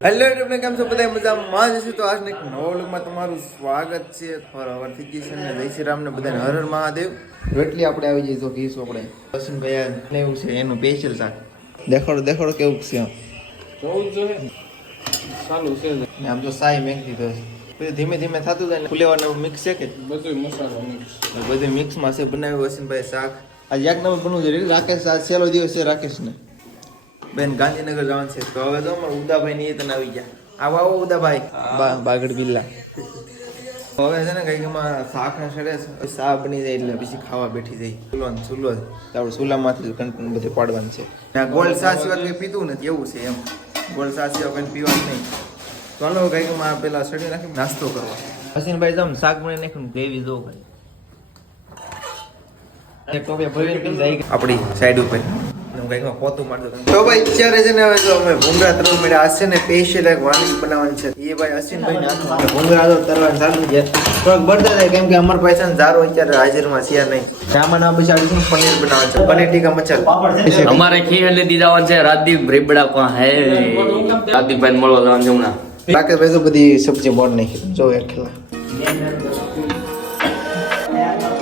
Hello એટલે કેમ છો બધા મજામાં જ છે તો આજના એક નવો વ્લોગમાં તમારું સ્વાગત છે હરથી કિશન ને જય શ્રી રામ ને બધાને હર હર મહાદેવ એટલી આપણે આવી જઈએ તો કહીશું આપણે વસંતભાઈ એવું છે એનું સ્પેશિયલ શાક દેખાડો કેવું છે જોવું જોઈએ ચાલુ છે ને આમ તો સાઈ મેક દીધો છે પછી ધીમે ધીમે થતું જાય ને ફુલેવાનું મિક્સ છે કે બધું મસાલો મિક્સ બધું મિક્સમાં છે બનાવ્યું વસંતભાઈ શાક આજે એક નંબર બનવું છે રાકેશ આ છેલ્લો દિવસ છે રાકેશને બેન ગાંધીનગર જવાનું છે તો હવે તો ઉદાભાઈ ની તને આવી ગયા આવો ઉદાભાઈ બાગડ બિલ્લા હવે છે ને કઈક એમાં શાક ને સડે શાક બની જાય એટલે પછી ખાવા બેઠી જાય ચૂલો આપણે ચૂલામાંથી કન્ટિન્યુ બધે પાડવાનું છે ગોળ સા સિવાય કંઈ પીતું નથી એવું છે એમ ગોળ સા સિવાય કંઈ પીવાનું નહીં તો હાલો કઈક માં પેલા સડી નાખી નાસ્તો કરવા હસીનભાઈ જમ શાક બની નાખ્યું ગ્રેવી જો ભાઈ આપણી સાઈડ ઉપર પોતું મારતો તો ભાઈ અત્યારે છે ને હવે જો અમે ભૂંગળા તરવા મળ્યા આ છે ને સ્પેશિયલ એક વાનગી બનાવવાની છે એ ભાઈ અશ્વિનભાઈ ને હાથમાં ભૂંગળા તો તરવાનું ચાલુ છે થોડોક બળતા થાય કેમ કે અમારા પાસે ઝારો અત્યારે હાજરમાં છે નહીં આમાં ના પછી આવીશું પનીર બનાવવાનું છે પનીર ટીકા મચલ અમારે ખીર લે દીધાવાનું છે રાજદીપ રેબડા કોણ હે રાજદીપભાઈ મળવા જવાનું છે હમણાં બાકી ભાઈ તો બધી સબ્જી બોન નાખી જો એકલા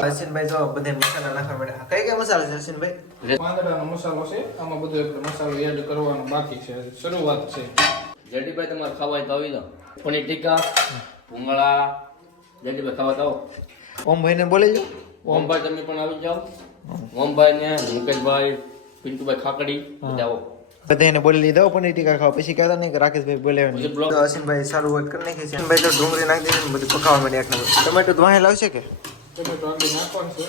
હસીનભાઈ જો બધે મસાલા નાખવા મળ્યા કઈ મસાલા છે હસીનભાઈ પાંદડાનો મસાલો છે આમાં બધો મસાલો એડ કરવાનો બાકી છે શરૂઆત છે જેડીભાઈ તમારે ખાવા તો આવી જાઓ પનીર ટીકા ભૂંગળા જેડીભાઈ ખાવા તો ઓમભાઈ ને બોલી જો ઓમભાઈ તમે પણ આવી જાઓ ઓમભાઈ ને મુકેશભાઈ પિન્ટુભાઈ ખાકડી જાઓ બધાને બોલી લીધો પનીર ટીકા ખાવા પછી કહેતા નહીં કે રાકેશભાઈ બોલે હસીનભાઈ સારું વાત કરી નાખી છે હસીનભાઈ તો ડુંગળી નાખી દીધી બધું પકાવવા માંડી એક નંબર ટમેટો તો વાહે લાવશે કે ટમેટો આગળ નાખવાનું છે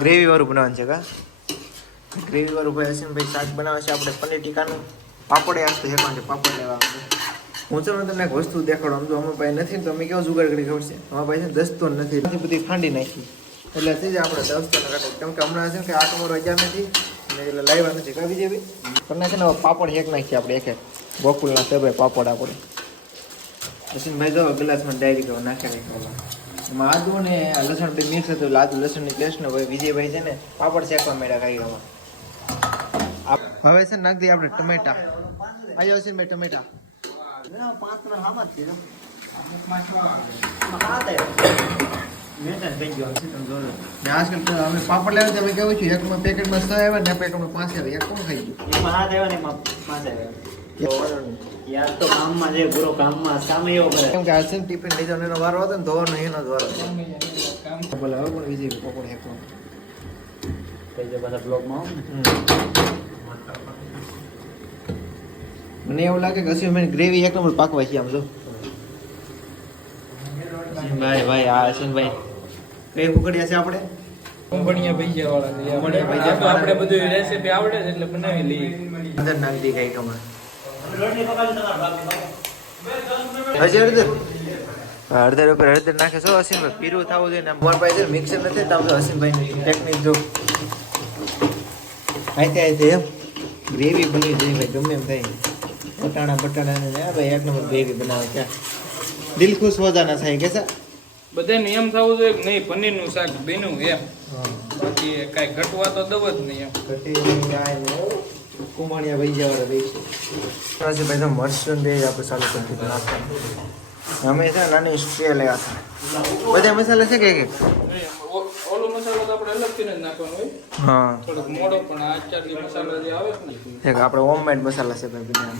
ગ્રેવી વાળું બનાવવાનું છે કા ગ્રેવી વાળું ભાઈ હસીનભાઈ શાક બનાવે છે આપણે પનીર ટીકાનું પાપડે આસ્તે હેઠળ પાપડ લેવા હું ચલો તમને એક વસ્તુ દેખાડો આમ તો અમારા પાસે નથી ને તો અમે કેવો જુગાડ કરી ખબર છે અમારા પાસે દસ્તો નથી બધી ખાંડી નાખી એટલે તે જ આપણે દસ્તો કાઢે કેમ કે હમણાં છે કે આ તમારો અજાર નથી એટલે લાવ્યા નથી કાપી દેવી પણ છે ને પાપડ હેક નાખીએ આપણે એક ગોકુલના સભાઈ પાપડ આપણે હસીનભાઈ જો ગ્લાસમાં ડાયરી કરવા નાખી એમાં આદુ ને લસણ બે મિક્સ હતું આદુ લસણની પેસ્ટ ને ભાઈ વિજયભાઈ છે ને પાપડ શેકવા માંડ્યા કાંઈમાં હવે છે નાખી દઈએ આપણે ટમેટા આવ્યો છે મેં ટમેટા આજકાલ અમે પાપડ લેવા તમે કેવું છું એકમાં પેકેટમાં 6 આવે ને પેકેટમાં 5 આવે એક કોણ ખાઈ ગયું એમાં 7 આવે ને એમાં 5 આવે યાર તો કામમાં જે પૂરો કામમાં સામે એવો કરે કેમ કે આ છે ટિફિન લઈ જવાનો એનો વારો હતો ને ધોવાનો એનો જ વારો હતો બોલે હવે પણ વિજય પકોડ હેકવા કઈ જે બધા બ્લોગમાં આવું ને મને એવું લાગે કે હસી મેં ગ્રેવી એક નંબર પાકવા છે આમ જો ભાઈ આ હસીનભાઈ કઈ ઉકળ્યા છે આપણે કુંભણિયા ભૈયા વાળા છે આપણે બધું રેસીપી આવડે છે એટલે બનાવી લઈએ અંદર નાખી દે કઈ કમર રોટલી પકાવી તમારા હજી હળદર ઉપર હળદર નાખે છો હસીનભાઈ પીરું થવું જોઈએ ને અમારા પાસે મિક્સર નથી તો હસીનભાઈ ટેકનિક જો આતે એમ ગ્રેવી બની જાય ભાઈ ગમે એમ થાય બટાણા ને ભાઈ એક નંબર ગ્રેવી બનાવે ક્યાં દિલ ખુશ હો જાના થાય કેસા બધાને એમ થવું જોઈએ કે નહીં પનીરનું શાક બન્યું એમ બાકી કાંઈ ઘટવા તો દવ જ નહીં એમ કુમાણિયા ભાઈ જવાના ભાઈ છે ભાઈ તો મરચું દે આપણે ચાલુ કરી દીધું નાખવાનું અમે છે નાની સ્ટ્રે લેવા બધા મસાલા છે કે ઓલો મસાલો તો આપણે અલગથી જ નાખવાનો હોય હા થોડોક મોડો પણ આ ચાટલી મસાલો જે આવે ને એક આપણે હોમમેડ મસાલા છે ભાઈ બધા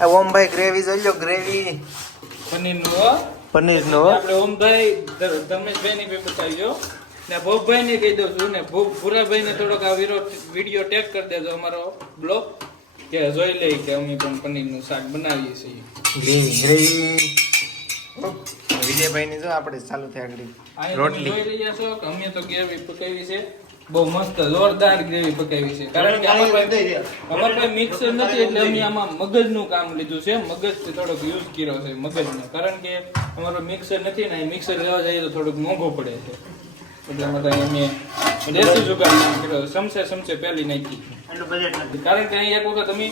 આ ઓમભાઈ ગ્રેવી જોઈ લો ગ્રેવી પનીરનું પનીરનો આપણે ઓમભાઈ ધર્મેશભાઈ ની બતાવજો ને ભોગભાઈ ને કહી દઉં છું ને ભૂરાભાઈ ને થોડોક આ વિડીયો ટેગ કરી દેજો અમારો બ્લોગ કે જોઈ લે કે અમે પણ પનીરનું શાક બનાવીએ છીએ ગ્રેવી વિજયભાઈ ની જો આપણે ચાલુ થઈ આગળ રોટલી જોઈ રહ્યા છો કે અમે તો ગ્રેવી પકાવી છે બહુ મસ્ત જોરદાર ગ્રેવી પકાવી છે કારણ કે અમારે મિક્સર નથી એટલે અમે આમાં મગજનું કામ લીધું છે મગજથી થોડોક યુઝ કર્યો છે મગજનો કારણ કે અમારો મિક્સર નથી ને મિક્સર લેવા જઈએ તો થોડુંક મોંઘું પડે છે એટલે અમે દેશી જુગાડ કર્યો સમસે પહેલી નાખી કારણ કે અહીં એક વખત અમે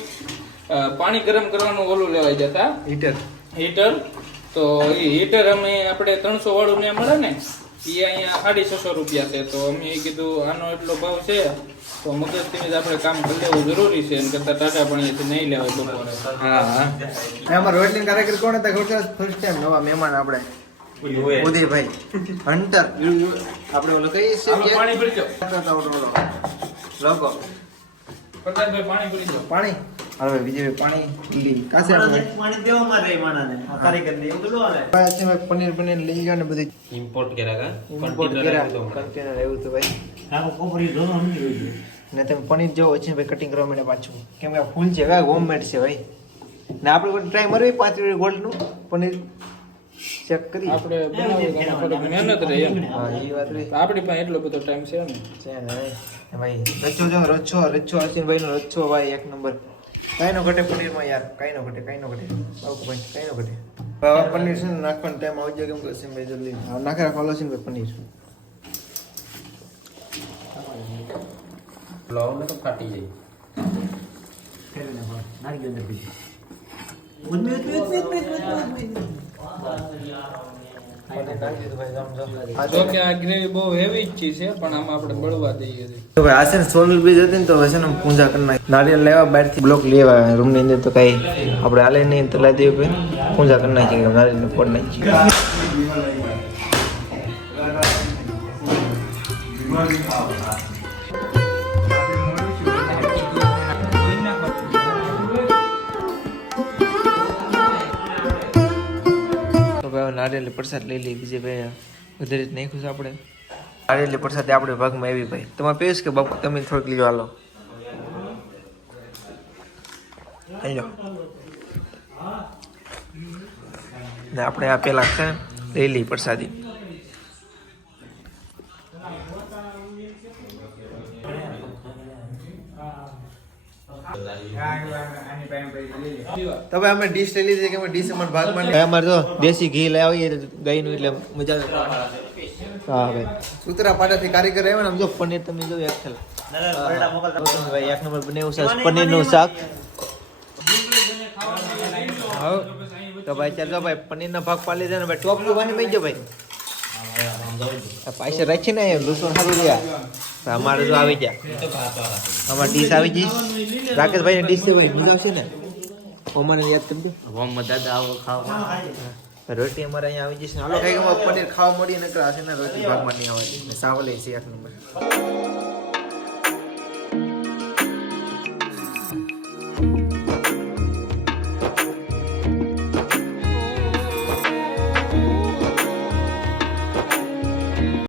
પાણી ગરમ કરવાનું ઓલું લેવા જતા હીટર તો એ હીટર અમે આપણે 300 વાળું ને મળે ને એ અહીંયા 650 રૂપિયા છે તો અમે કીધું આનો એટલો ભાવ છે તો મગજથી જ આપણે કામ કરી લેવું જરૂરી છે. એમ કરતાં ટાટા પાણીથી નહીં લેવાય બપોરે. હા હા અમારા રોટલી કાર્યક્રમ કોણ હતા ખબર ફર્સ્ટ ટાઈમ નવા મહેમાન આપણે ઉદયભાઈ હન્ટર આપણે ઓલો કઈ આમાં પાણી ભરી દો. લોકો પ્રકાશભાઈ પાણી ભરી દો. પાણી હવે વિજયભાઈ પાણી લીલી કાસે આપણે પાણી દેવામાં રહે માણાને આ કારીગરને એવું બધું આવે પાછે મેં પનીર લઈ ગયો ને બધી ઇમ્પોર્ટ કર્યા ઇમ્પોર્ટ કર્યા કન્ટેનર એવું તો ભાઈ આખો કોપરી ધોનો સમજી ગયો ને તમે પનીર જોવો છે ભાઈ કટિંગ કરવા માટે પાછું કેમ કે આ ફૂલ છે ભાઈ હોમમેડ છે ભાઈ ને આપણે કોઈ ટ્રાય મારવી 5 ગોલ્ડનું પનીર ચેક કરી આપણે બનાવવું તો થોડીક મહેનત રહે એમ. હા એ વાત રહી આપણી પાસે એટલો બધો ટાઈમ છે ને. છે ને ભાઈ રચ્ચો જો રચ્ચો અશ્વિનભાઈ નો રચ્ચો ભાઈ એક નંબર કાઈ નો ઘટે પનીરમાં યાર કાઈ નો ઘટે બાબુ ભાઈ કાઈ નો ઘટે હવે પનીર છે ને નાખવાનો ટાઈમ આવી જાય કેમ કે અશ્વિનભાઈ જલ્દી નાખી રાખો અશ્વિનભાઈ પનીર ફ્લાવર ને તો ફાટી જાય. નાખી દો અંદર પછી જો કે આ ગ્રેવી બહુ હેવી જ છે પણ આમાં આપણે બળવા દઈએ છીએ. તો ભાઈ આ છે ને સોનલ બીજ હતી ને તો હવે છે ને પૂજા કરી નાખી નારિયેળ લેવા બહારથી બ્લોક લેવા રૂમ ની અંદર તો કઈ આપણે હાલે નહીં તો લાવી દેવું ભાઈ પૂજા કરી નાખી નારિયેળ પોડ નાખી તો ભાઈ નારિયેળ પ્રસાદ લઈ લઈએ બીજે ભાઈ વધારે નહીં ખુશ આપણે નારિયેળ પ્રસાદ આપણે ભાગમાં આવી ભાઈ તમારે પીશ કે બાપુ તમે થોડીક લીધો હાલો લો ને આપણે આ પેલા છે ને લઈ લઈએ પ્રસાદી તો ભાઈ અમે ડીશ લઈ લીધી કે અમે ડીશ અમારા ભાગમાં નહીં. અમારે તો દેશી ઘી લાવી ગાયનું એટલે મજા આવે. હા ભાઈ સુતરા પાટાથી કારીગર આવ્યા ને આમ જો પનીર તમે જો એક ખેલ ભાઈ એક નંબર બનાવ્યું છે પનીરનું શાક. હા તો ભાઈ ચાલો ભાઈ પનીરના ભાગ પાડી લીધા ને ભાઈ ટોપ વાની મઈ ગયો ભાઈ પૈસા રાખી ને લૂસણ સારું રહ્યા અમારે જો આવી ગયા અમારે ડીશ આવી ગઈ રાકેશભાઈ ને ડીશ ભાઈ મજા આવશે ને ઓમાને યાદ કરજો રોટી અમારે અહીંયા આવી જશે હાલો કઈ પનીર ખાવા મળી ને હશે ને રોટી ભાગમાં નહીં આવવાની સાવલે છે એક નંબર